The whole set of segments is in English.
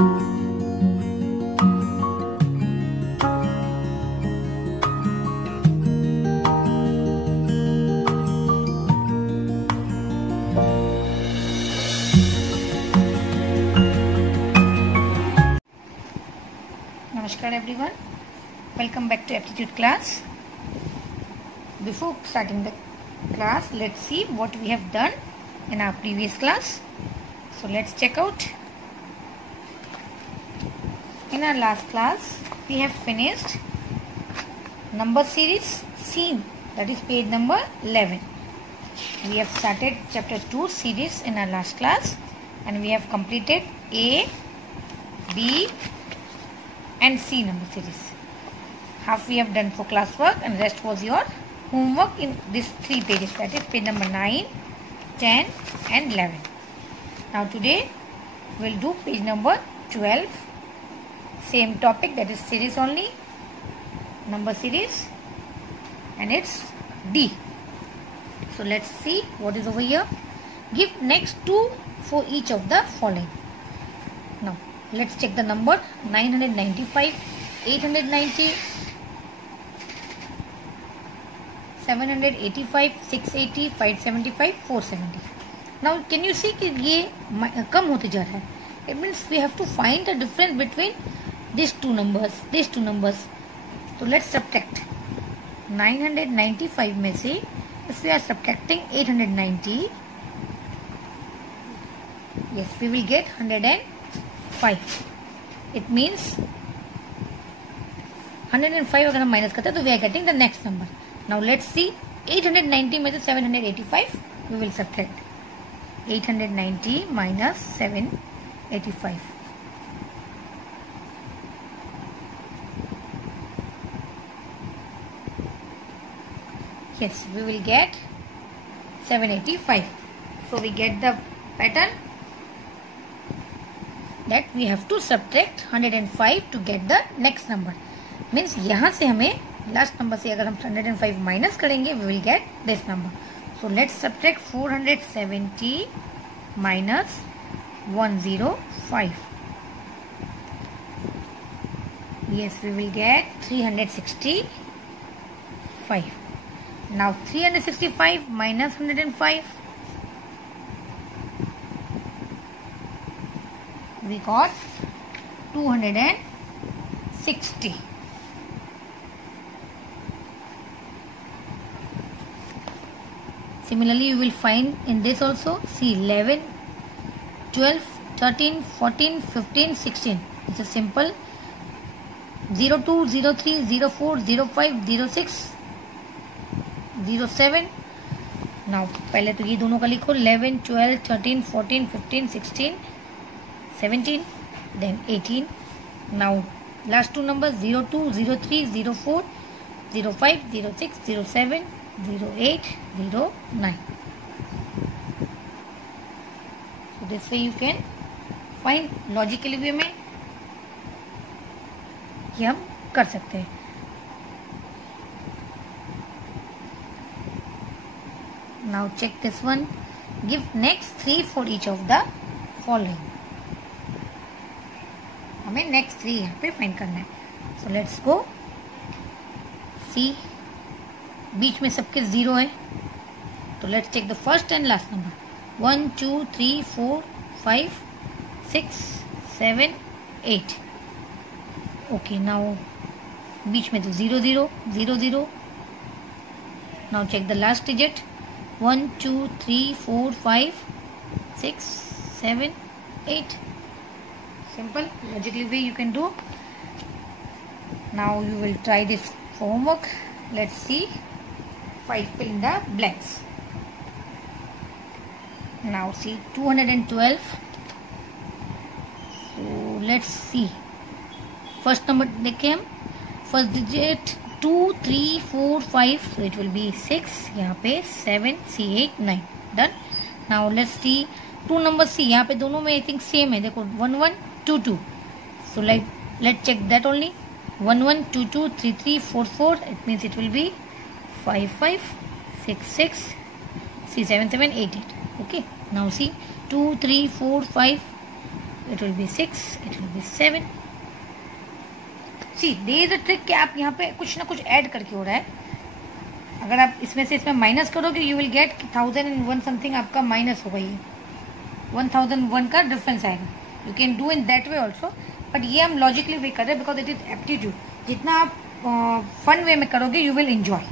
Namaskar everyone, welcome back to aptitude class. Before starting the class, let's see what we have done in our previous class. So let's check out. In our last class, we have finished number series C, that is page number 11. We have started chapter 2 series in our last class and we have completed A, B and C number series. Half we have done for classwork and rest was your homework in these 3 pages, that is page number 9, 10 and 11. Now today we will do page number 12, same topic, that is series only, number series, and it's D. So let's see what is over here. Give next 2 for each of the following. Now let's check the number 995, 890, 785, 680, 575, 470. Now can you see कि ये कम होते जा रहा है. It means we have to find the difference between these two numbers. So let's subtract. 995 में से if we are subtracting 890, yes, we will get 105. It means 105 अगर हम माइनस करते हैं तो we are getting the next number. Now let's see 890 में से 785 we will subtract. 890 minus 785. Yes, we will get 785. So we get the pattern that we have to subtract 105 to get the next number. Means यहाँ से हमें last number से अगर हम 105 minus करेंगे we will get this number. So let's subtract 470 minus 105. Yes, we will get 365. Now 365 minus 105, we got 260. Similarly, you will find in this also, see 11, 12, 13, 14, 15, 16. It's a simple 02, 03, 04, 05, 06, 07. Now पहले तो ये दोनों का लिखो 11, 12, 13, 14, 15, 16, 17, then 18. Now last two numbers 02, 03, 04, 05, 06, 07, 08, 09. So this way you can find logically way में ये हम कर सकते हैं. Now check this one. Give next 3 for each of the following. हमें next 3 यहाँ पे find करना है. So let's go. See, बीच में सबके 0 है. तो let's check the first and last number. 1, 2, 3, 4, 5, 6, 7, 8. Okay, now बीच में तो 0, 0, 0, 0. Now check the last digit. 1, 2, 3, 4, 5, 6, 7, 8. Simple, logically way you can do. Now you will try this for homework. Let's see. Fill in the blanks. Now see 212. So let's see. First number देखें हम. First digit 2, 3, 4, 5. So it will be 6. यहाँ पे 7, C8, 9. Done. Now let's see. 2 numbers see. यहाँ पे दोनों में I think same है. देखो 1, 1, 2, 2. So let's check that only. 1, 1, 2, 2, 3, 3, 4, 4. It means it will be 5, 5, 6, 6, C7, 7, 8, 8. Okay. Now see 2, 3, 4, 5. it will be 6, it will be 7. See, there is a trick कि आप यहाँ पे कुछ ना कुछ ऐड करके हो रहा है. अगर आप इसमें से इसमें माइनस करोगे you will get 1001 समथिंग आपका माइनस होगा. ये 1001 का डिफरेंस आएगा. You can do in that way also, but ये हम लॉजिकली वे कर रहे हैं बिकॉज इट इज एप्टीट्यूड. जितना आप फन वे में करोगे you will enjoy.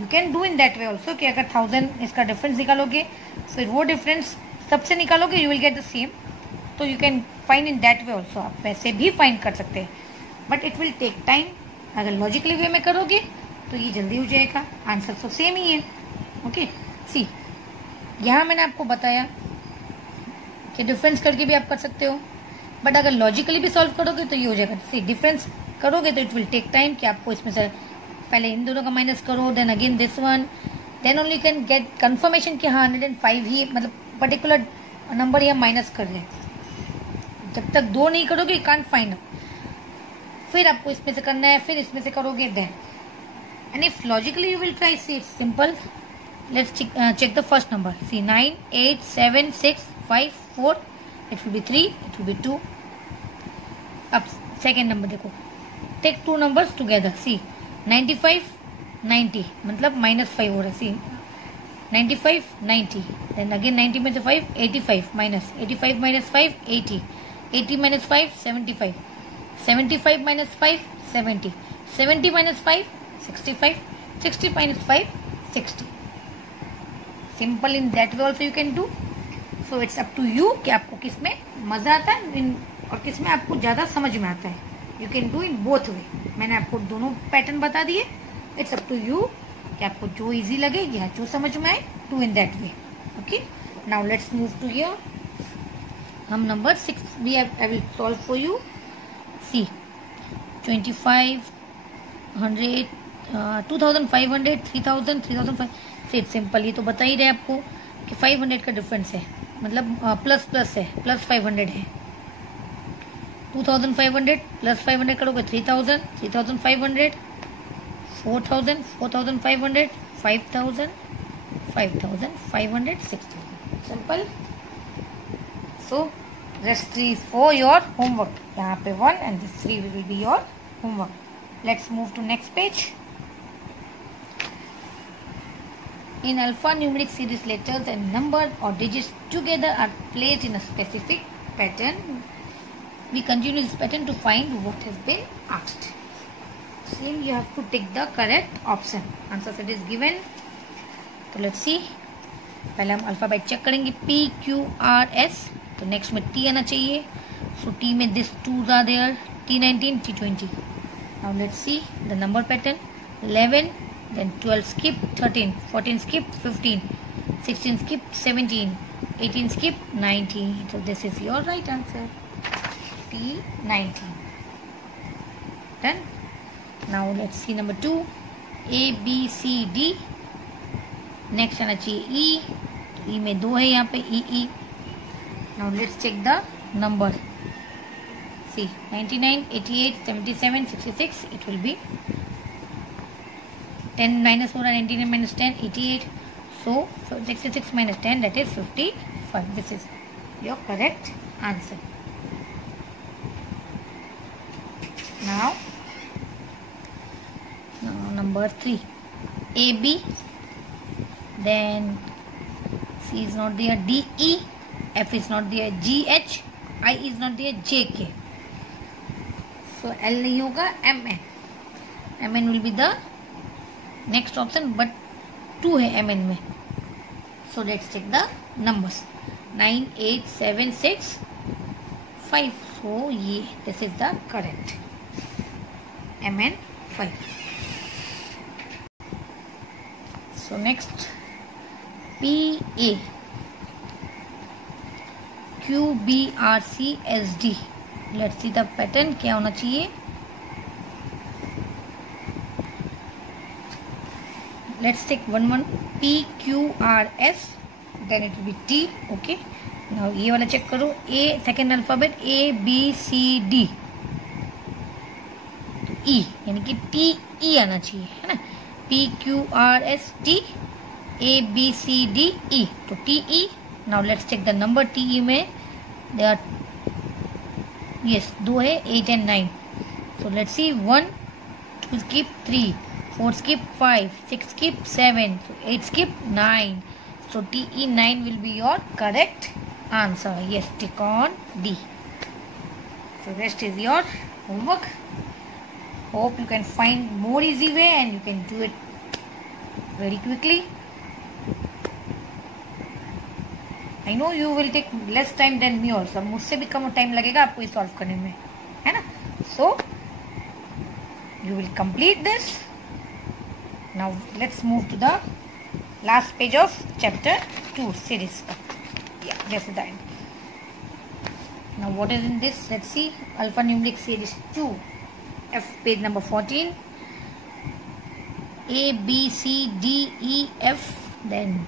You can do in that way also कि अगर 1000 इसका डिफरेंस निकालोगे फिर वो डिफरेंस सबसे निकालोगे you will get the same. तो you can find in that way also. आप वैसे भी फाइंड कर सकते हैं but it will take time. अगर लॉजिकली वे में करोगे तो ये जल्दी हो जाएगा. आंसर तो सेम ही है. ओके सी, यहाँ मैंने आपको बताया कि डिफरेंस करके भी आप कर सकते हो बट अगर लॉजिकली भी सॉल्व करोगे तो ये हो जाएगा. सी, डिफरेंस करोगे तो इट विल टेक टाइम कि आपको इसमें से पहले इन दोनों का माइनस करो, then again this one, then only can get confirmation कि हाँ 105 ही मतलब पर्टिकुलर नंबर ही हम माइनस कर रहे हैं. जब तक दो नहीं करोगे यू कांट फाइंड आउट. फिर आपको इसमें से करना है, फिर इसमें से करोगे then. And if logically you will try, see it's simple. Let's check the first number. See 9, 8, 7, 6, 5, 4, it will be 3, it will be 2. अब सेकेंड नंबर देखो. Take two numbers together. See 95, 90 मतलब -5 हो रहा है. सी 95, 90, देन अगेन 90 में से 5, 85 minus 85 minus 5, 80, 80 minus 5, 75, 75 minus 5, 70, 70 minus 5, 65, 60 minus 5, 60. Simple in that way also you can do. So it's up to you कि आपको किस में मजा आता है और किस में आपको ज्यादा समझ में आता है. You can do in both way. मैंने आपको दोनों पैटर्न बता दिए. इट्स अप टू यू कि आपको जो इजी लगे या जो समझ में आए do in that way. Okay, now let's move to here. हम नंबर 6 भी I will solve for you. See 25, 100, 2500, 3000, 3005. It's simple. ये तो बता ही रहे आपको कि 500 का डिफरेंस है मतलब प्लस है, प्लस 500 है. 2500 प्लस 500 करोगे 3000, 3500, 4000, 4500, 5000, 5500, 6000. Simple. So rest 3 for your homework. यहाँ पे 1 and this 3 will be your homework. Let's move to next page. In alphanumeric series, letters and number or digits together are placed in a specific pattern. We continue this pattern to find what has been asked. Same, you have to take the correct option. Answer set is given. So let's see. पहले हम alphabet check करेंगे. P, Q, R, S. तो next में T आना चाहिए. So T में this 2s are there. T19, T20. Now let's see the number pattern. 11. Then 12 skip 13, 14 skip 15, 16 skip 17, 18 skip 19. So this is your right answer. P19. Done. Now let's see number 2. A, B, C, D. Next आना चाहिए E. E में 2 है यहाँ पे E. Now let's check the number. See 99, 88, 77, 66. It will be 10 minus 4 and 99 minus 10, 88. So 66 minus 10, that is 55. This is your correct answer. Now number 3. AB. Then C is not there. DE. F is not there. GH. I is not there. JK. So L नहीं होगा. MN. MN will be the next option but 2 है MN में. So let's check the numbers. 9, 8, 7, 6, 5. So ये this is the correct MN 5. So next PA, QB, RC, SD. Let's see the pattern. क्या होना चाहिए? Let's take one P, Q, R, S. Then it will be T. Okay. Now ये वाला check करो. A second alphabet A, B, C, D. तो E यानी कि T E आना चाहिए है ना. P, Q, R, S, T. A, B, C, D, E. तो T E. Now let's check the number. T E में दे आर, यस 2 है, 8 and 9. So let's see, 1, 2 skip 3, 4 skip 5, 6 skip 7, so 8 skip 9. So TE 9 will be your correct answer. Yes, tick on D. So rest is your homework. Hope you can find more easy way and you can do it very quickly. I know you will take less time than me also. मुझसे भी कम time लगेगा आपको ये solve करने में, है ना? So you will complete this. Now let's move to the last page of chapter 2 series. Yeah, this is the end. Now what is in this? Let's see. Alphanumeric series 2, F, page number 14. A, B, C, D, E, F, then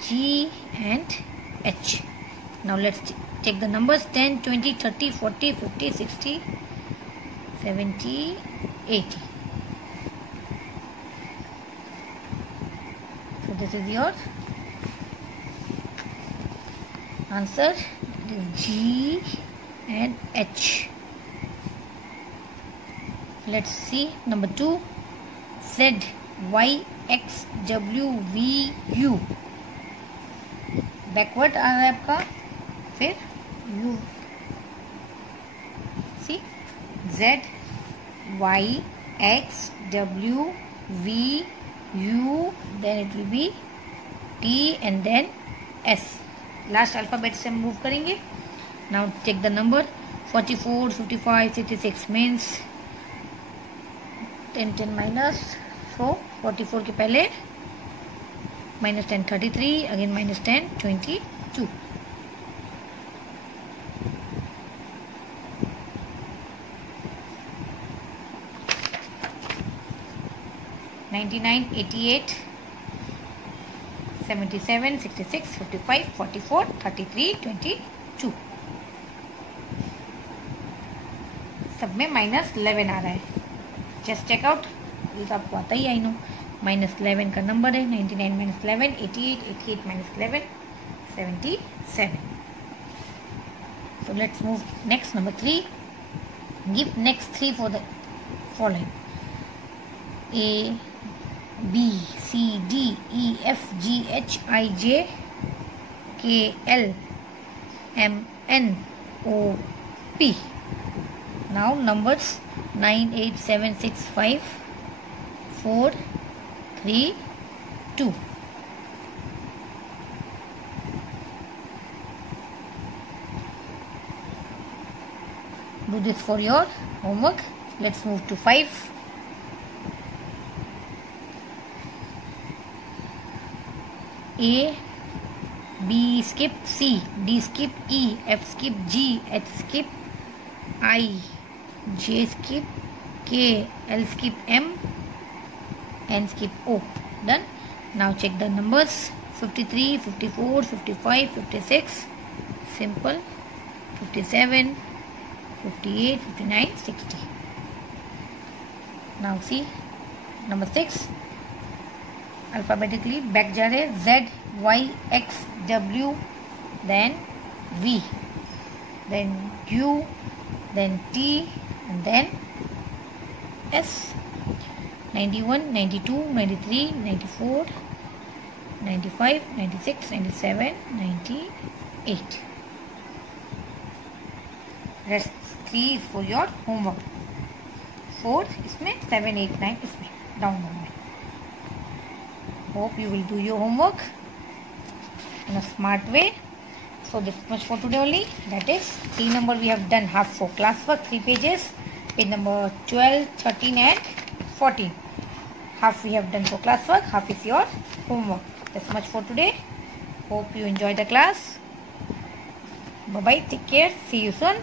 G and H. Now let's take the numbers 10, 20, 30, 40, 50, 60, 70, 80. So this is your answer. It is G and H. Let's see number 2. Z, Y, X, W, V, U. Backward आ रहा है आपका, फिर U. See, Z, Y, X, W, V, U, then it will be T and then S. Last alphabet से move करेंगे. Now take the number 44, 55, 66 means 10, 10 minus. So 44 के पहले -10, 33, again -10, 22. $99, 88, 77, 66, 55, 44, 33, 22. सब में -11 आ रहा है. जस्ट चेक आउट, ये तो आपको आता ही, आई नो. -11 का नंबर है. 99 - 11, 88, 88 - 11, 77. So let's move next, number 3. Give next 3 for the following: A, B, C, D, E, F, G, H, I, J, K, L, M, N, O, P. Now numbers 9, 8, 7, 6, 5, 4, 3, 2. Do this for your homework. Let's move to 5. A, B skip C, D skip E, F skip G, H skip I, J skip K, L skip M, N skip O. Done. Now check the numbers: 53, 54, 55, 56, simple, 57, 58, 59, 60. Now see number 6. Alphabetically back जा रहे. Z, Y, X, W, then V, then U, then T, and then S. 91, 92, 93, 94, 95, 96, 97, 98. Rest 3 is for your homework. 4 इसमें, 7, 8, 9 इसमें, download में. Hope you will do your homework in a smart way. So this much for today only. That is 3 number we have done half for classwork, 3 pages. Page number 12, 13 and 14. Half we have done for classwork, half is your homework. That's much for today. Hope you enjoy the class. Bye bye. Take care. See you soon.